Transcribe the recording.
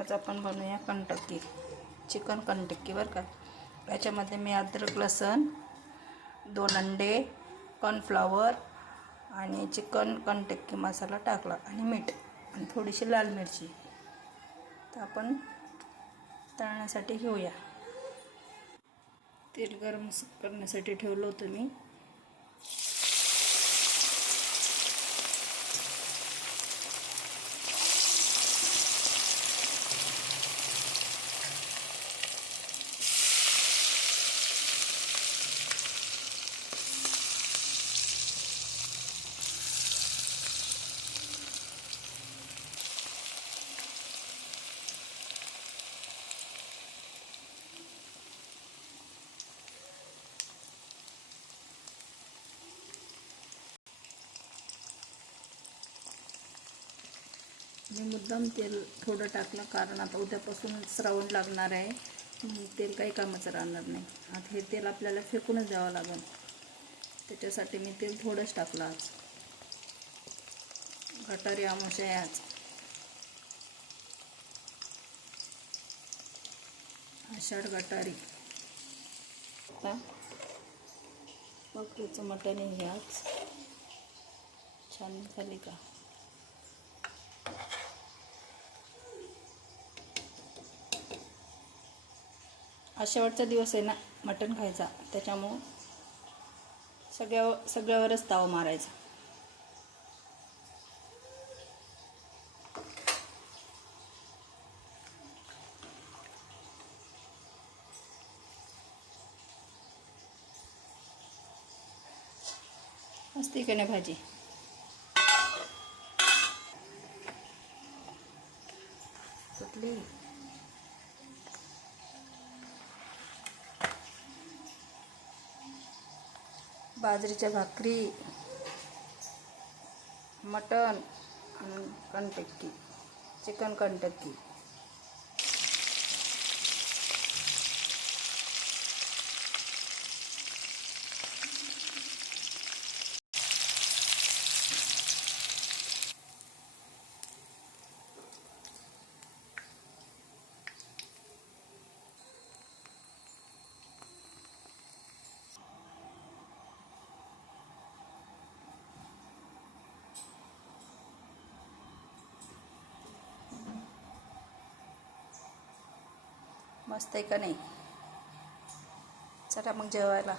आज आपण बनवूया कंटक्की चिकन कंटक्की बरं का. याच्यामध्ये मी अद्रक लसण दोन अंडे कॉर्नफ्लॉवर आणि चिकन कंटक्की मसाला टाकला आणि मीठ आणि थोडीशी लाल मिरची. तर आपण तळण्यासाठी घेऊया. तेल गरम करण्यासाठी ठेवलं होतं मी. मी मुद्दाम तेल थोडं टाकलं कारण आता उद्यापासून श्रावण लागणार आहे. तेल काही कामाचं राहणार नाही. आता हे तेल आपल्याला फेकूनच द्यावं लागेल. त्याच्यासाठी मी तेल थोडंच टाकलं आज. गटारी आमोशा आहे आज. आषाढ गटारी. आता बकरीचं मटण आहे आज. छान झाली का? आज शेवटचा दिवस आहे ना मटण खायचा. त्याच्यामुळं सगळ्या सगळ्यावरच ताव मारायचा. असते का नाही भाजी. सुटली बाजरीच्या भाकरी मटण आणि कणटक्की चिकन कणटक्की मस्त आहे का नाही चला मग जेवायला